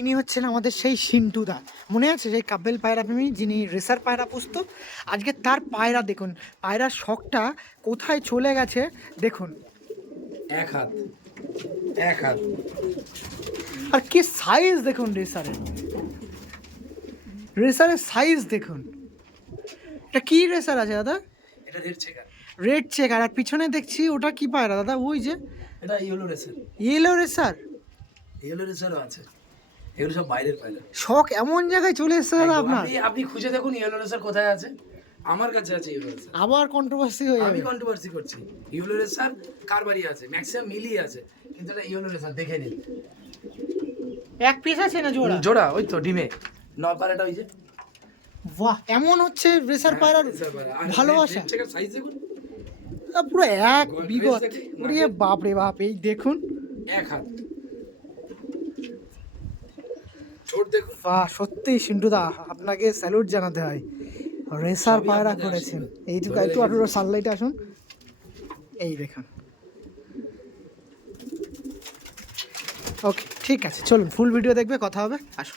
ইনি হচ্ছেন আমাদের সেই সিন্টুদা, মনে আছে সেই কাব্বেল পায়রা প্রেমী যিনি রেসার পায়রা পুষতো। আজকে তার পায়রা দেখুন, পায়রার শখটা কোথায় চলে গেছে দেখুন। এক হাত এক হাত। আর কি সাইজ দেখুন রেসারের, রেসারের সাইজ দেখুন। এটা কি রেসার আছে দাদা? এটা রেড চেকার। Red checker. আর পিছনে দেখছি ওটা কি পায়রা দাদা? ওই যে এটা yellow racer. Yellow racer. Yellow রেসারও আছে, এগুলো সব বাইরের পায়রা। শখ এমন জায়গায় চলে এসেছে দাদা আপনার। আপনি খুঁজে দেখুন ইয়েলো রেসার কোথায় আছে। আমার কাছে আছে ইয়েলো রেসার। আবার কন্ট্রোভার্সি হয়ে আমি যাবে। কন্ট্রোভার্সি করছি। ইয়েলো রেসার কার বাড়ি আছে? ম্যাক্সিমাম মিলিয়ে আছে, কিন্তু এটা ইয়েলো রেসার দেখে নিন। এক পিস আছে না জোড়া? জোড়া ওই তো ডিমে নয় পায়রাটা ওই যে। বাহ, এমন হচ্ছে রেসার পায়রার ভালোবাসা। সাইজ দেখুন পুরো এক বিগত। ওরে বাপ রে বাপ, এই দেখুন এক হাত। ছোট দেখুন। বাহ, সত্যি সিন্টুদা আপনাকে স্যালুট জানাতে হয়, রেসার পায়রা করেছেন। এইটুকু একটু আটুরো সানলাইটে আসুন, এই দেখুন। ওকে ঠিক আছে, চলুন ফুল ভিডিও দেখবে, কথা হবে, আসুন।